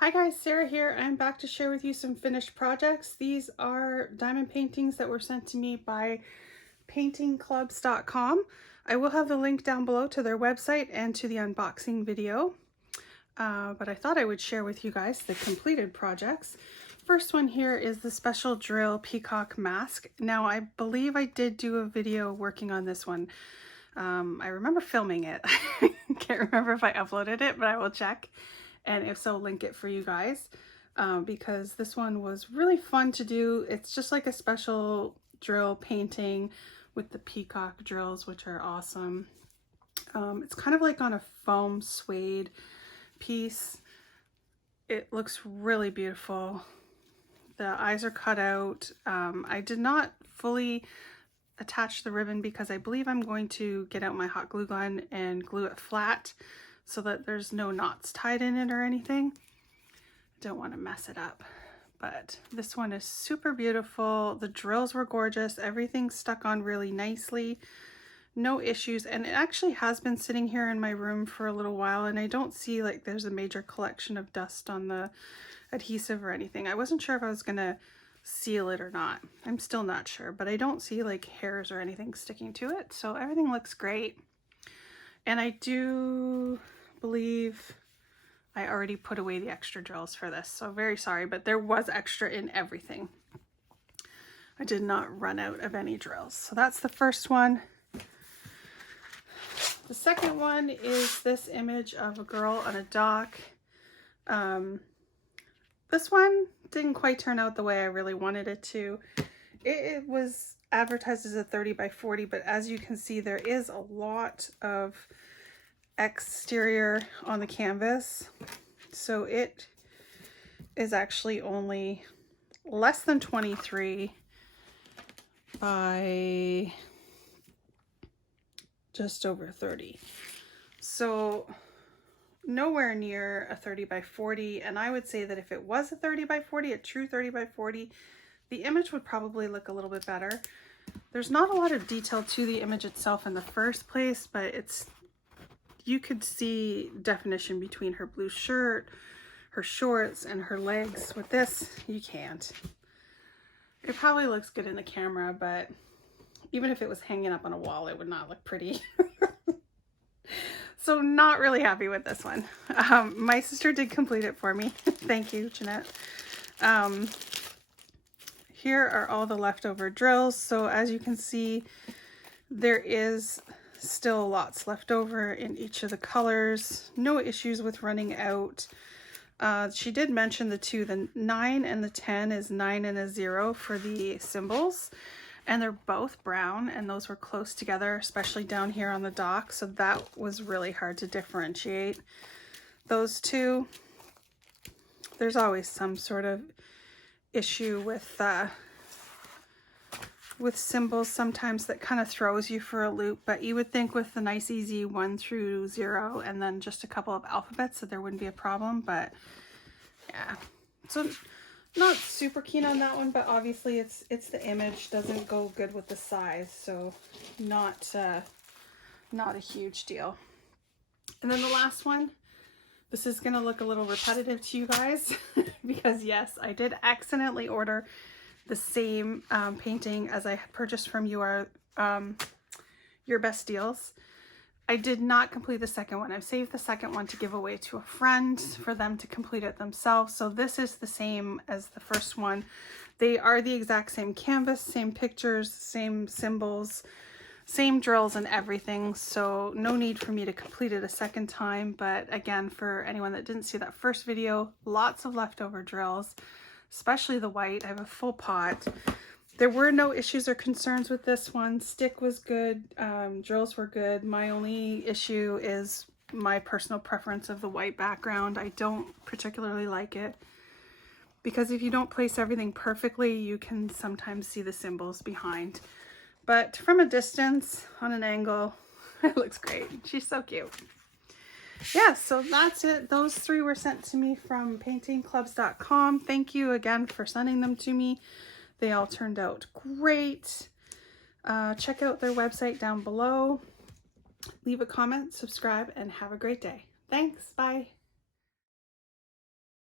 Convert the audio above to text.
Hi guys, Sarah here. I'm back to share with you some finished projects. These are diamond paintings that were sent to me by paintingclubs.com. I will have the link down below to their website and to the unboxing video. But I thought I would share with you guys the completed projects. First one here is the Special Drill Peacock Mask. Now I believe I did do a video working on this one. I remember filming it. I can't remember if I uploaded it, but I will check. And if so, link it for you guys because this one was really fun to do. It's just like a special drill painting with the peacock drills, which are awesome. It's kind of like on a foam suede piece. It looks really beautiful. The eyes are cut out. I did not fully attach the ribbon because I believe I'm going to get out my hot glue gun and glue it flat so that there's no knots tied in it or anything. Don't want to mess it up. But this one is super beautiful. The drills were gorgeous. Everything stuck on really nicely. No issues. And it actually has been sitting here in my room for a little while, and I don't see like there's a major collection of dust on the adhesive or anything. I wasn't sure if I was gonna seal it or not. I'm still not sure, but I don't see like hairs or anything sticking to it. So everything looks great. And I do believe I already put away the extra drills for this, so very sorry, but there was extra in everything. I did not run out of any drills. So that's the first one. The second one is this image of a girl on a dock. This one didn't quite turn out the way I really wanted it to. It was advertised as a 30 by 40, but as you can see, there is a lot of exterior on the canvas, so it is actually only less than 23 by just over 30, so nowhere near a 30 by 40. And I would say that if it was a 30 by 40, a true 30 by 40, the image would probably look a little bit better. There's not a lot of detail to the image itself in the first place, but you could see definition between her blue shirt, her shorts, and her legs. With this, you can't. It probably looks good in the camera, but even if it was hanging up on a wall, it would not look pretty. So not really happy with this one. My sister did complete it for me. Thank you, Jeanette. Here are all the leftover drills. So as you can see, there is still lots left over in each of the colors. No issues with running out. She did mention the 9 and the 10 is 9 and a 0 for the symbols, and they're both brown, and those were close together, especially down here on the dock, so that was really hard to differentiate those two. There's always some sort of issue with symbols sometimes that kind of throws you for a loop, but you would think with the nice easy 1 through 0 and then just a couple of alphabets that there wouldn't be a problem. But yeah, so not super keen on that one, but obviously it's the image, doesn't go good with the size, so not a huge deal. And then the last one, this is going to look a little repetitive to you guys because yes, I did accidentally order the same painting as I purchased from Your Best Deals. I did not complete the second one. I've saved the second one to give away to a friend for them to complete it themselves. So this is the same as the first one. They are the exact same canvas, same pictures, same symbols, same drills and everything. So no need for me to complete it a second time. But again, for anyone that didn't see that first video, lots of leftover drills, especially the white. I have a full pot. There were no issues or concerns with this one. Stick was good. Drills were good. My only issue is my personal preference of the white background. I don't particularly like it because if you don't place everything perfectly, you can sometimes see the symbols behind. But from a distance, on an angle, it looks great. She's so cute. Yeah, so that's it. Those 3 were sent to me from paintingclubs.com. Thank you again for sending them to me. They all turned out great. Check out their website down below. Leave a comment, subscribe, and have a great day. Thanks. Bye.